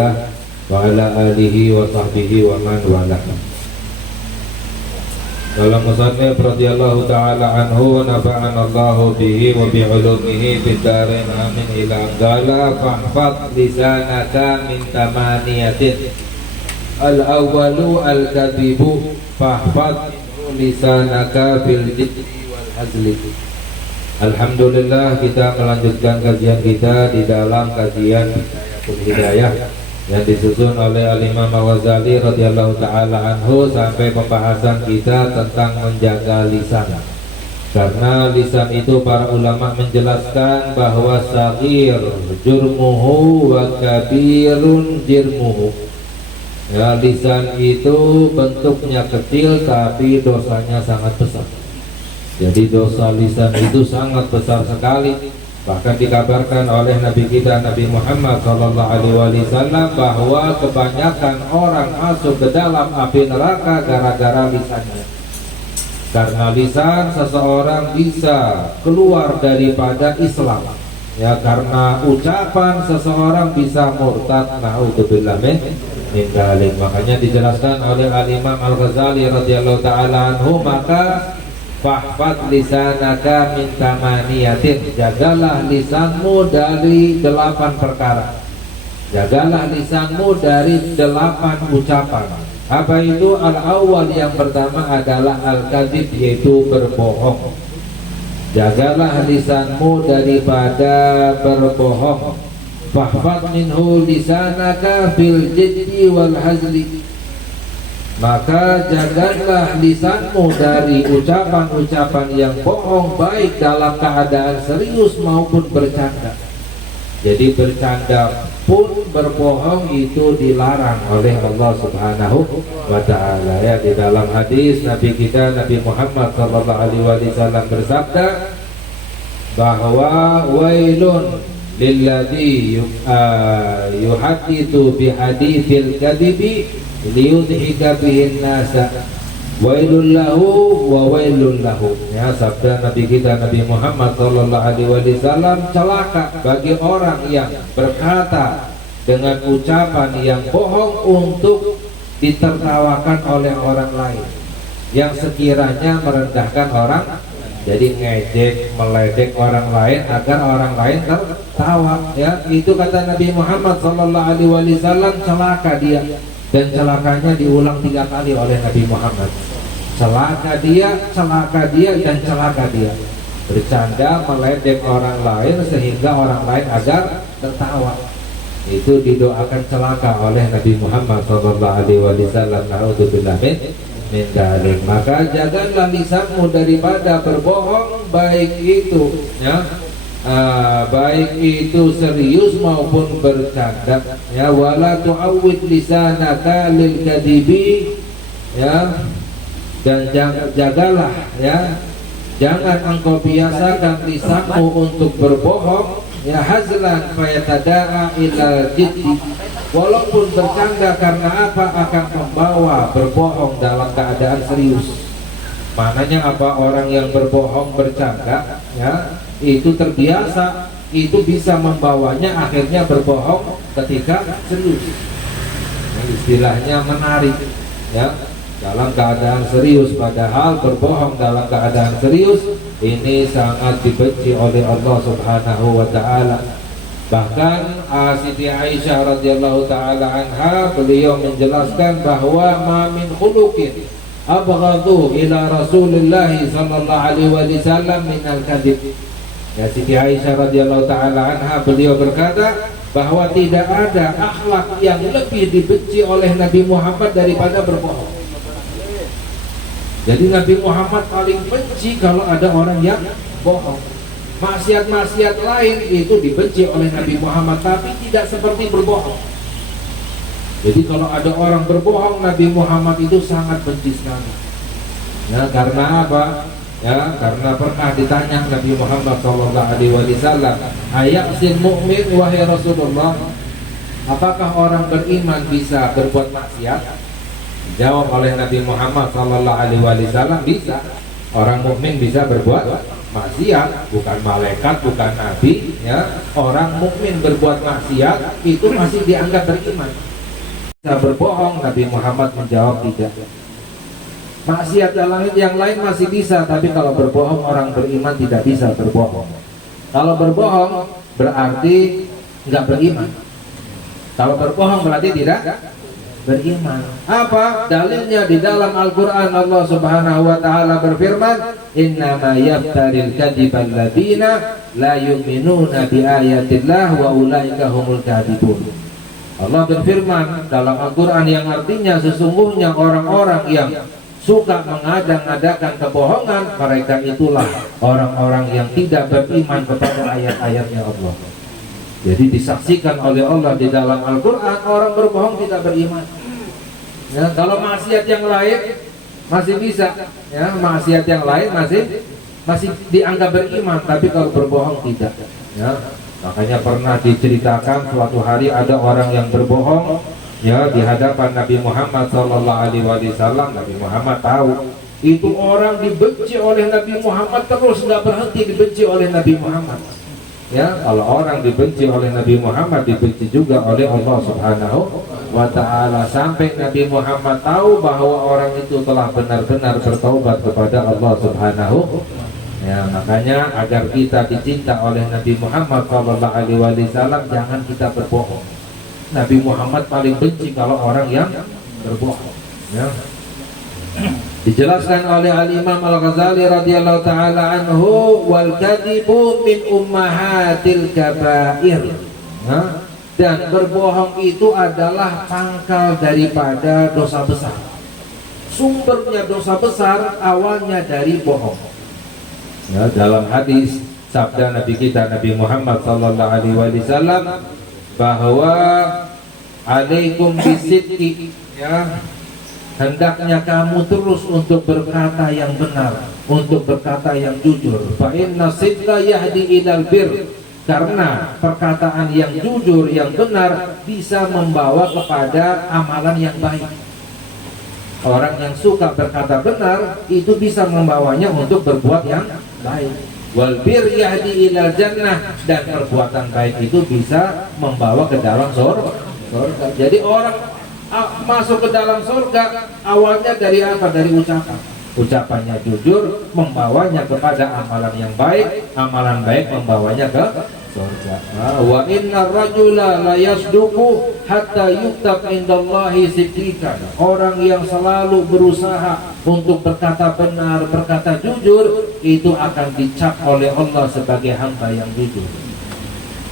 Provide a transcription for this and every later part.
Rasulillah wa ala alihi wa sahbihi wa man walah. Dalam musannif radhiyallahu ta'ala anhu wa nafa'anallahu bihi wa bi'ulumihi fid dharain amin ila anggala fahfaz lisanaka min tamaniyatin al-awwalu al-kadhibu fahfaz lisanaka fil jiddi wal hazli. Alhamdulillah, kita melanjutkan kajian kita di dalam kajian Bidayatul Hidayah yang disusun oleh Al-Imam Al-Ghazali radhiyallahu ta'ala anhu sampai pembahasan kita tentang menjaga lisan. Karena lisan itu para ulama menjelaskan bahwa saghir jurmuhu wa kabirun jirmuhu. Ya, lisan itu bentuknya kecil tapi dosanya sangat besar. Jadi dosa lisan itu sangat besar sekali. Bahkan dikabarkan oleh Nabi kita Nabi Muhammad SAW bahwa kebanyakan orang masuk ke dalam api neraka gara-gara lisannya. Karena lisan seseorang bisa keluar daripada Islam. Ya, karena ucapan seseorang bisa murtad. Na'udzubillah min dzalik. Makanya dijelaskan oleh Al-Imam Al-Ghazali radhiyallahu ta'ala anhu, maka fahfaz lisanaka min tamaniyatin, jagalah lisanmu dari 8 perkara. Jagalah lisanmu dari 8 ucapan. Apa itu? Al-awwal, yang pertama adalah al-kadzib, yaitu berbohong. Jagalah lisanmu daripada berbohong. Fahfaz minhu lisanaka fil jiddi wal hazli, maka jagalah lisanmu dari ucapan-ucapan yang bohong, baik dalam keadaan serius maupun bercanda. Jadi bercanda pun berbohong itu dilarang oleh Allah Subhanahu wa ta'ala. Ya, di dalam hadis Nabi kita Nabi Muhammad SAW bersabda bahwa wailun lilladzi yuhadditsu bihaditsil kadhibi liyudhika bihin nasa wailul lahu wa wailul lahu. Ya, sabda Nabi kita Nabi Muhammad SAW, celaka bagi orang yang berkata dengan ucapan yang bohong untuk ditertawakan oleh orang lain, yang sekiranya merendahkan orang. Jadi ngejek, meledek orang lain agar orang lain tertawa. Ya, itu kata Nabi Muhammad SAW, celaka dia. Dan celakanya diulang 3 kali oleh Nabi Muhammad. Celaka dia, dan celaka dia. Bercanda, meledek orang lain sehingga orang lain agar tertawa. Itu didoakan celaka oleh Nabi Muhammad SAW. Na'udzubillah min dzalik. Maka jagalah lisanmu daripada berbohong, baik itu baik itu serius maupun bercanda. Ya, wala tu'awwid lisanaka lil kadibi, ya, dan jagalah, ya, jangan engkau biasakan lisanmu untuk berbohong, ya, hazlan fayatada'a ila jiddi, walaupun bercanda. Karena apa? Akan membawa berbohong dalam keadaan serius. Maknanya apa? Orang yang berbohong bercanda, ya, itu terbiasa, itu bisa membawanya akhirnya berbohong ketika serius. Istilahnya menarik, ya, dalam keadaan serius. Padahal berbohong dalam keadaan serius ini sangat dibenci oleh Allah Subhanahu wa ta'ala. Bahkan Siti Aisyah radhiyallahu ta'ala anha, beliau menjelaskan bahwa ma min khuluqin abghadu ila Rasulillah sallallahu alaihi wasallam min al-kadhib. Ya, Siti Aisyah radhiyallahu ta'ala anha, beliau berkata bahwa tidak ada akhlak yang lebih dibenci oleh Nabi Muhammad daripada berbohong. Jadi Nabi Muhammad paling benci kalau ada orang yang bohong. Maksiat-maksiat lain itu dibenci oleh Nabi Muhammad, tapi tidak seperti berbohong. Jadi kalau ada orang berbohong, Nabi Muhammad itu sangat benci sekali. Ya, karena apa? Ya, karena pernah ditanya Nabi Muhammad SAW, ayaksin mu'min wahai Rasulullah, apakah orang beriman bisa berbuat maksiat? Jawab oleh Nabi Muhammad SAW, bisa. Orang mukmin bisa berbuat maksiat, bukan malaikat, bukan nabi, ya. Orang mukmin berbuat maksiat itu masih dianggap beriman. Bisa berbohong, Nabi Muhammad menjawab tidak. Maksiat yang lain masih bisa, tapi kalau berbohong orang beriman tidak bisa berbohong. Kalau berbohong berarti nggak beriman. Kalau berbohong berarti tidak beriman. Apa dalilnya? Di dalam Al-Quran Allah Subhanahu wa ta'ala berfirman, innama yaftaril kadhiba alladziina la yu'minuna bi ayatillah wa ulaika humul kadhibun. Allah berfirman dalam Al-Quran yang artinya sesungguhnya orang-orang yang suka mengada-ngadakan kebohongan, mereka itulah orang-orang yang tidak beriman kepada ayat-ayatnya Allah. Jadi disaksikan oleh Allah di dalam Al-Quran, orang berbohong tidak beriman. Ya, kalau maksiat yang lain masih bisa, ya, maksiat yang lain masih dianggap beriman, tapi kalau berbohong tidak. Ya, makanya pernah diceritakan suatu hari ada orang yang berbohong, ya, di hadapan Nabi Muhammad SAW. Nabi Muhammad tahu itu orang dibenci oleh Nabi Muhammad, terus nggak berhenti dibenci oleh Nabi Muhammad. Ya, kalau orang dibenci oleh Nabi Muhammad, dibenci juga oleh Allah Subhanahu wa ta'ala, sampai Nabi Muhammad tahu bahwa orang itu telah benar-benar bertaubat kepada Allah Subhanahu. Ya, makanya agar kita dicinta oleh Nabi Muhammad SAW, jangan kita berbohong. Nabi Muhammad paling benci kalau orang yang berbohong. Ya. Dijelaskan oleh Al-Imam Al-Ghazali radhiyallahu ta'ala anhu, wal kadhibu min ummahatil kabair. Nah, dan berbohong itu adalah pangkal daripada dosa besar. Sumbernya dosa besar awalnya dari bohong. Ya, dalam hadis sabda Nabi kita Nabi Muhammad sallallahu alaihi wasallam bahwa alaikum bisidqi, ya, hendaknya kamu terus untuk berkata yang benar, untuk berkata yang jujur. Fa inna sidqa yahdi ilal bir, karena perkataan yang jujur, yang benar bisa membawa kepada amalan yang baik. Orang yang suka berkata benar itu bisa membawanya untuk berbuat yang baik. Wal bir yahdi ilal jannah, dan perbuatan baik itu bisa membawa ke dalam surga. Jadi orang masuk ke dalam surga awalnya dari apa? Dari ucapan. Ucapannya jujur membawanya kepada amalan yang baik, amalan baik membawanya ke surga. Wa inna rajula la yasduqu hatta yuktab indallahi siddiqan. Orang yang selalu berusaha untuk berkata benar, berkata jujur, itu akan dicap oleh Allah sebagai hamba yang jujur.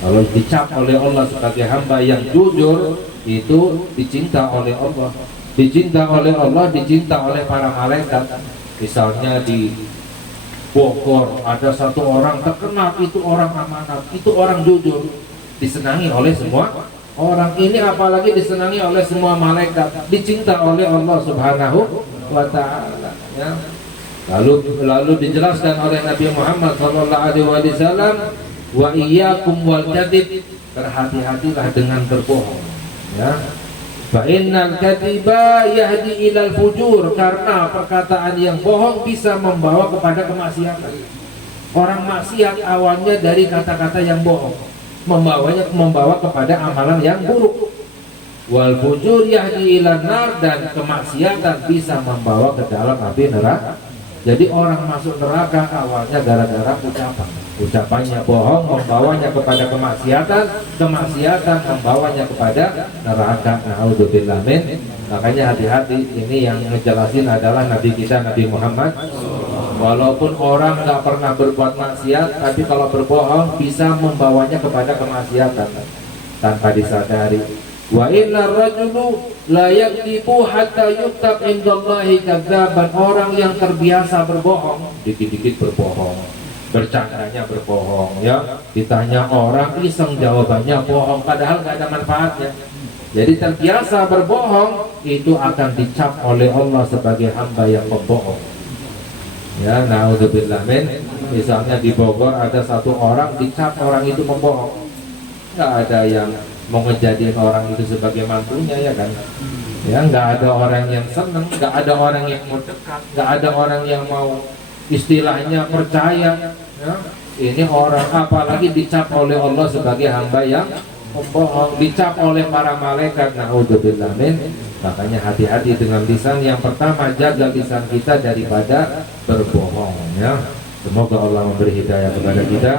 Kalau dicap oleh Allah sebagai hamba yang jujur, itu dicinta oleh Allah, dicinta oleh Allah, dicinta oleh para malaikat. Misalnya di Bogor ada satu orang terkenal, itu orang amanat, itu orang jujur, disenangi oleh semua orang. Ini apalagi disenangi oleh semua malaikat, dicinta oleh Allah Subhanahu wa ta'ala. Ya. Lalu dijelaskan oleh Nabi Muhammad SAW, wa iyyakum wal kadhib, berhati-hatilah dengan berbohong. Ya, fa innal kadhiba yahdi ilal fujur, karena perkataan yang bohong bisa membawa kepada kemaksiatan. Orang maksiat awalnya dari kata-kata yang bohong, membawa kepada amalan yang buruk. Wal fujur yahdi ilan nar, dan kemaksiatan bisa membawa ke dalam api neraka. Jadi orang masuk neraka awalnya gara-gara ucapannya bohong, membawanya kepada kemaksiatan, kemaksiatan membawanya kepada neraka. Na'udzubillah min. Makanya hati-hati, ini yang ngejelasin adalah Nabi kita Nabi Muhammad. Walaupun orang nggak pernah berbuat maksiat, tapi kalau berbohong bisa membawanya kepada kemaksiatan tanpa disadari. Wa inna rajulu la yakdibu hatta yuktab indallahi kadzaban. Orang yang terbiasa berbohong, dikit-dikit berbohong, bercandanya berbohong, ya, ditanya orang iseng jawabannya bohong, padahal nggak ada manfaatnya. Jadi terbiasa berbohong itu akan dicap oleh Allah sebagai hamba yang pembohong. Ya, naudzubillah min. Misalnya di Bogor ada satu orang dicap orang itu membohong, nggak ada yang mau ngejadiin orang itu sebagai mantunya, ya kan? Ya, nggak ada orang yang seneng, nggak ada orang yang mau dekat, nggak ada orang yang mau istilahnya percaya. ya. Ini orang apalagi dicap oleh Allah sebagai hamba yang pembohong, dicap oleh para malaikat, naudzubillah min. Makanya hati-hati dengan lisan. Yang pertama, jaga lisan kita daripada berbohong, ya. Semoga Allah memberi hidayah kepada kita.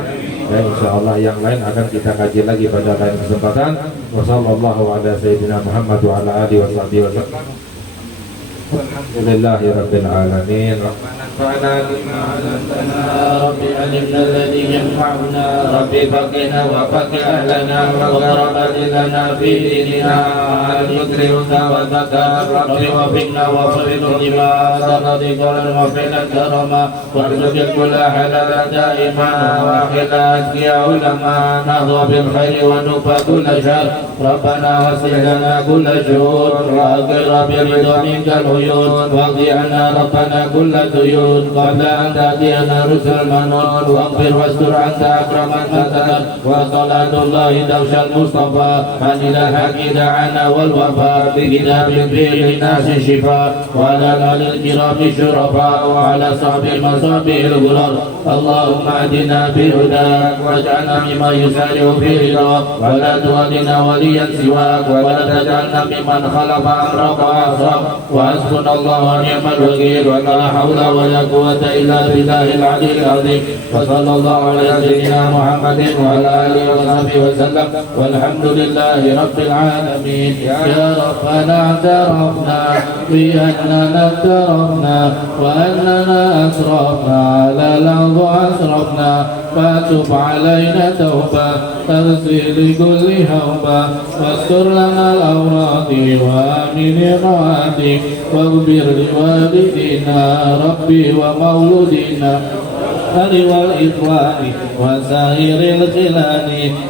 Dan insya Allah yang lain akan kita kaji lagi pada lain kesempatan. Wassallallahu ala sayyidina Muhammad wa ala alihi washabihi wasallam. Alhamdulillahi rabbil alamin. Rabbana رب علمنا الذي ينفعنا رب فقنا وفقه أهلنا وقرب لنا في ديننا المكرمك والذكر رب وفقنا وفقنا لما ترضي قولا وفعلا كرما وارزق كل حلالا دائما واخلا أزكياء علما نهضى بالخير ونكفى كل شر ربنا وسع لنا كل شؤون واغفر برضا منك العيون واقض عنا ربنا كل ديون قبل أن تأتينا رسل المنون واغفر واستر أنت أكرم المنتظر وصلاة الله دوش المصطفى من إلى الحق دعانا والوفاء بكتاب فيه للناس شفاء وعلى الآل الكرام الشرفاء وعلى صحب المصابيح الغرر اللهم اهدنا بهداك واجعلنا مما يسارع في رضاك ولا تولنا وليا سواك ولا تجعلنا ممن خلف أمرك وعصاك وحسبنا الله ونعم الوكيل ولا حول ولا قوة إلا بالله العلي العظيم وصلى الله على سيدنا محمد وعلى آله وصحبه وسلم والحمد لله رب العالمين يا ربنا اعترفنا بأننا اقترفنا وأننا أسرفنا على الأرض أسرفنا فتب علينا توبة تغسل لكل هوبة واستر لنا الأوراق وآمن رواتك واغفر لوالدينا ربي ومولودنا والإخوان وسائر الخلان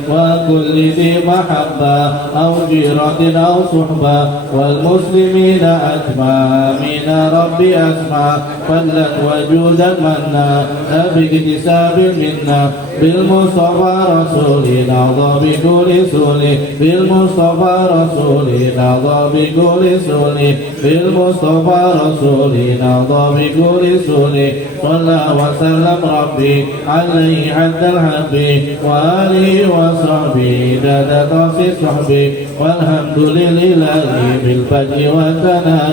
وكل ذي محبة أو جيرة أو صحبة والمسلمين أجمعين ربي أسمع فضلا وجودا منا لا باكتساب منا بالمصطفى رسولنا بكل سولي بالمصطفى رسولنا بكل سولي بالمصطفى رسولنا بكل سولي صلى وسلم ربي عليه حتى الحبيب وآله وصحبه داد قصي صحبي والحمد لله بالفجر والثناء.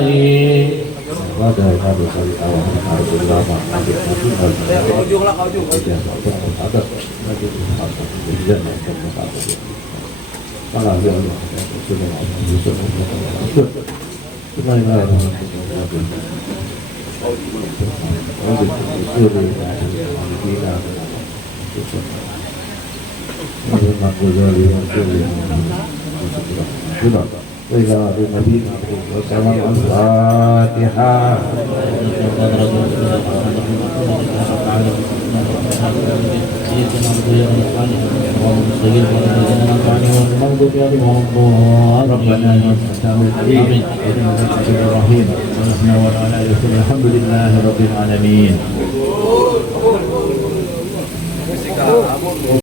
الحمد لله رب العالمين.